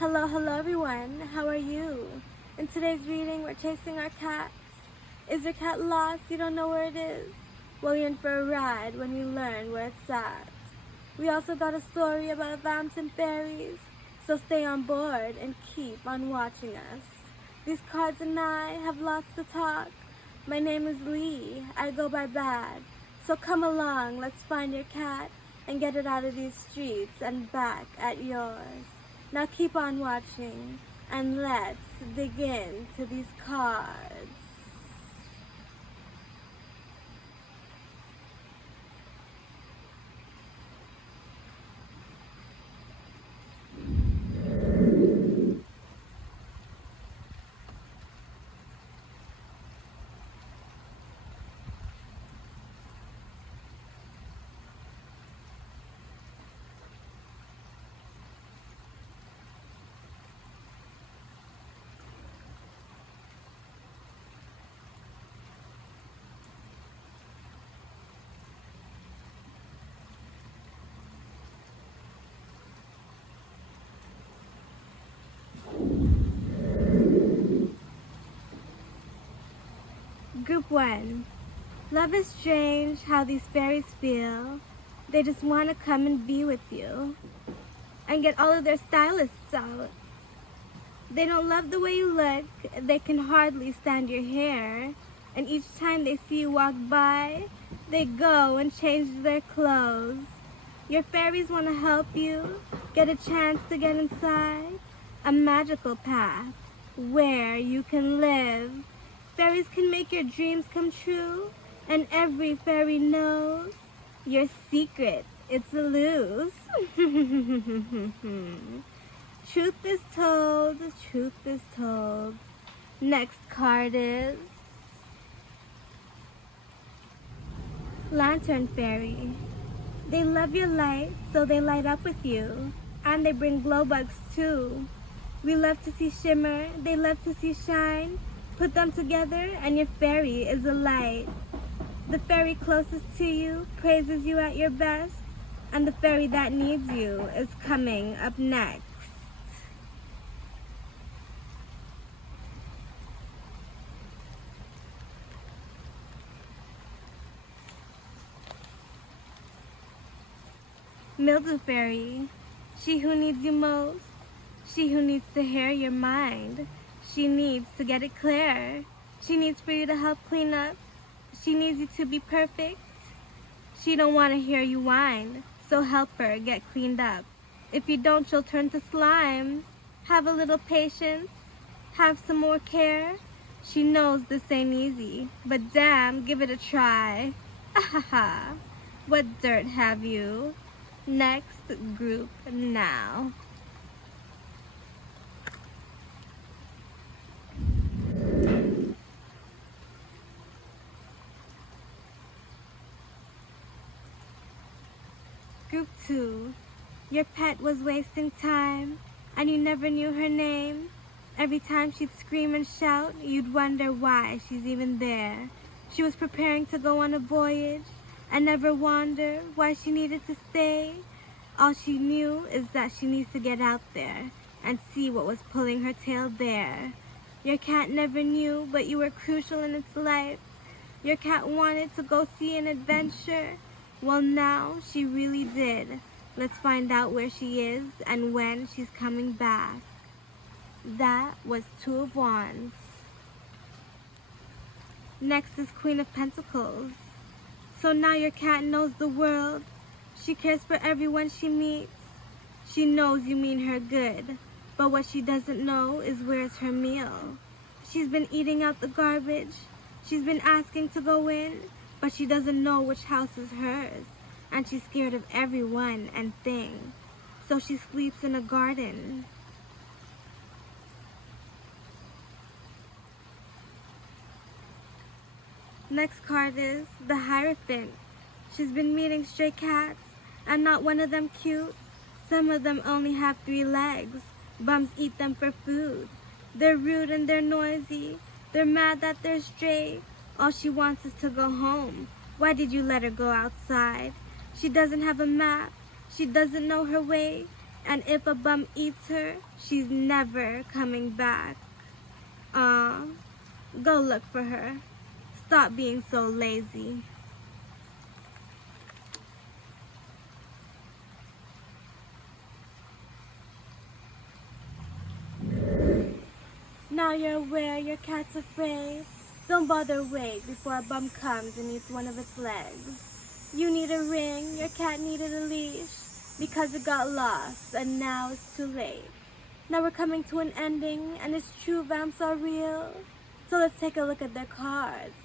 Hello, hello everyone. How are you? In today's reading, we're chasing our cats. Is your cat lost? You don't know where it is? Well, you're in for a ride when we learn where it's at. We also got a story about vamps and fairies, so stay on board and keep on watching us. These cards and I have lots to talk. My name is Lee. I go by Bad. So come along, let's find your cat and get it out of these streets and back at yours. Now keep on watching and let's dig into these cards. Group 1. Love is strange how these fairies feel. They just want to come and be with you and get all of their stylists out. They don't love the way you look. They can hardly stand your hair. And each time they see you walk by, they go and change their clothes. Your fairies want to help you get a chance to get inside a magical path where you can live. Fairies can make your dreams come true, and every fairy knows your secret. It's a lose. Truth is told, truth is told. Next card is Lantern Fairy. They love your light, so they light up with you. And they bring glow bugs too. We love to see shimmer, they love to see shine. Put them together and your fairy is a light. The fairy closest to you praises you at your best, and the fairy that needs you is coming up next. Mildew Fairy, she who needs you most, she who needs to hear your mind. She needs to get it clear. She needs for you to help clean up. She needs you to be perfect. She don't want to hear you whine, so help her get cleaned up. If you don't, she'll turn to slime. Have a little patience. Have some more care. She knows this ain't easy, but damn, give it a try. Ahaha, what dirt have you? Next group now. Group 2. Your pet was wasting time, and you never knew her name. Every time she'd scream and shout, you'd wonder why she's even there. She was preparing to go on a voyage, and never wonder why she needed to stay. All she knew is that she needs to get out there and see what was pulling her tail there. Your cat never knew, but you were crucial in its life. Your cat wanted to go see an adventure. Well, now she really did. Let's find out where she is and when she's coming back. That was Two of Wands. Next is Queen of Pentacles. So now your cat knows the world. She cares for everyone she meets. She knows you mean her good, but what she doesn't know is where's her meal. She's been eating out the garbage. She's been asking to go in, but she doesn't know which house is hers, and she's scared of everyone and thing. So she sleeps in a garden. Next card is the Hierophant. She's been meeting stray cats, and not one of them cute. Some of them only have 3 legs. Bums eat them for food. They're rude and they're noisy. They're mad that they're stray. All she wants is to go home. Why did you let her go outside? She doesn't have a map. She doesn't know her way. And if a bum eats her, she's never coming back. Go look for her. Stop being so lazy. Now you're aware your cat's afraid. Don't bother, wait before a bum comes and eats one of its legs. You need a ring, your cat needed a leash, because it got lost and now it's too late. Now we're coming to an ending and it's true vamps are real. So let's take a look at their cards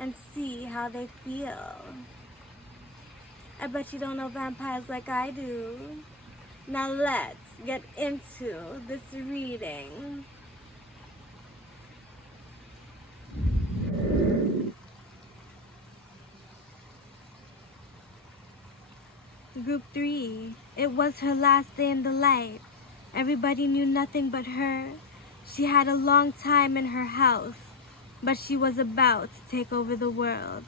and see how they feel. I bet you don't know vampires like I do. Now let's get into this reading. Group 3. It was her last day in the light. Everybody knew nothing but her. She had a long time in her house, but she was about to take over the world.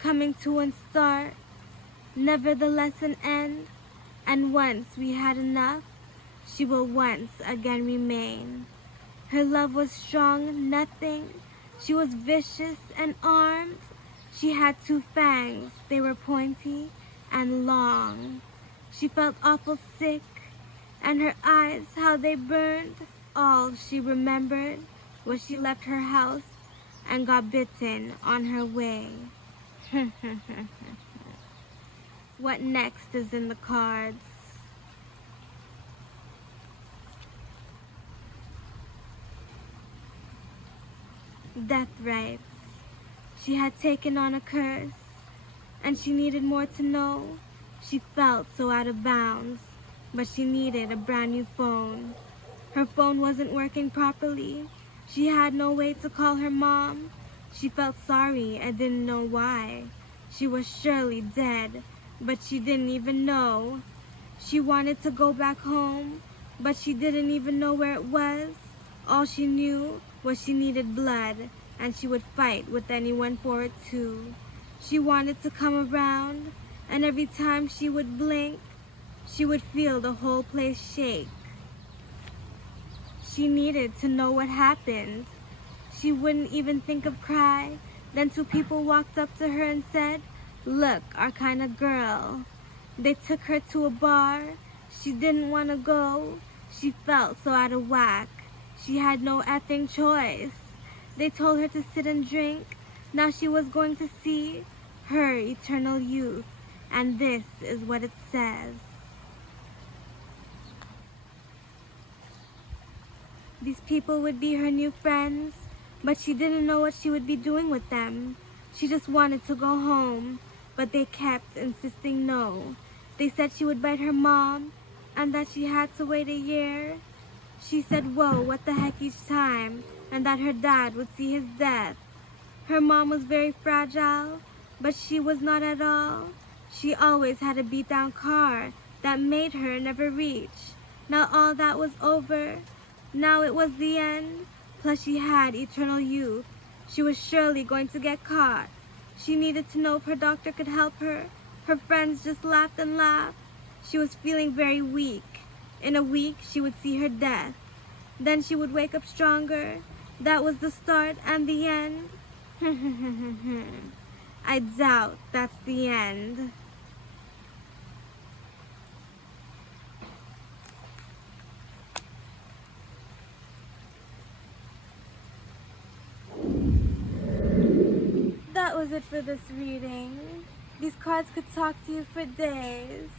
Coming to and start, nevertheless an end. And once we had enough, she will once again remain. Her love was strong, nothing. She was vicious and armed. She had 2 fangs, they were pointy and long. She felt awful sick, and her eyes, how they burned. All she remembered was she left her house and got bitten on her way. What next is in the cards? Death rites. She had taken on a curse, and she needed more to know. She felt so out of bounds, but she needed a brand new phone. Her phone wasn't working properly. She had no way to call her mom. She felt sorry and didn't know why. She was surely dead, but she didn't even know. She wanted to go back home, but she didn't even know where it was. All she knew was she needed blood, and she would fight with anyone for it too. She wanted to come around, and every time she would blink, she would feel the whole place shake. She needed to know what happened. She wouldn't even think of cry. Then 2 people walked up to her and said, "Look, our kind of girl." They took her to a bar. She didn't want to go. She felt so out of whack. She had no effing choice. They told her to sit and drink. Now she was going to see her eternal youth. And this is what it says. These people would be her new friends, but she didn't know what she would be doing with them. She just wanted to go home, but they kept insisting no. They said she would bite her mom, and that she had to wait a year. She said, whoa, what the heck each time, and that her dad would see his death. Her mom was very fragile, but she was not at all. She always had a beat-down car that made her never reach. Now all that was over. Now it was the end. Plus she had eternal youth. She was surely going to get caught. She needed to know if her doctor could help her. Her friends just laughed and laughed. She was feeling very weak. In a week, she would see her death. Then she would wake up stronger. That was the start and the end. I doubt that's the end. That was it for this reading. These cards could talk to you for days.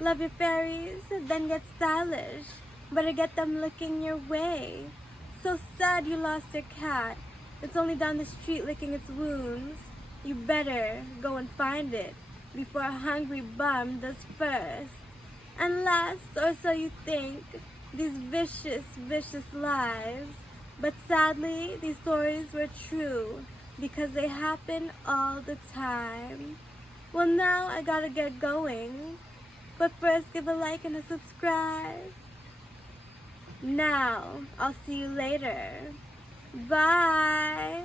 Love your fairies, then get stylish. Better get them licking your way. So sad you lost your cat. It's only down the street licking its wounds. You better go and find it before a hungry bum does first. And last, or so you think, these vicious, vicious lies. But sadly, these stories were true because they happen all the time. Well, now I gotta get going. But first, give a like and a subscribe. Now, I'll see you later. Bye!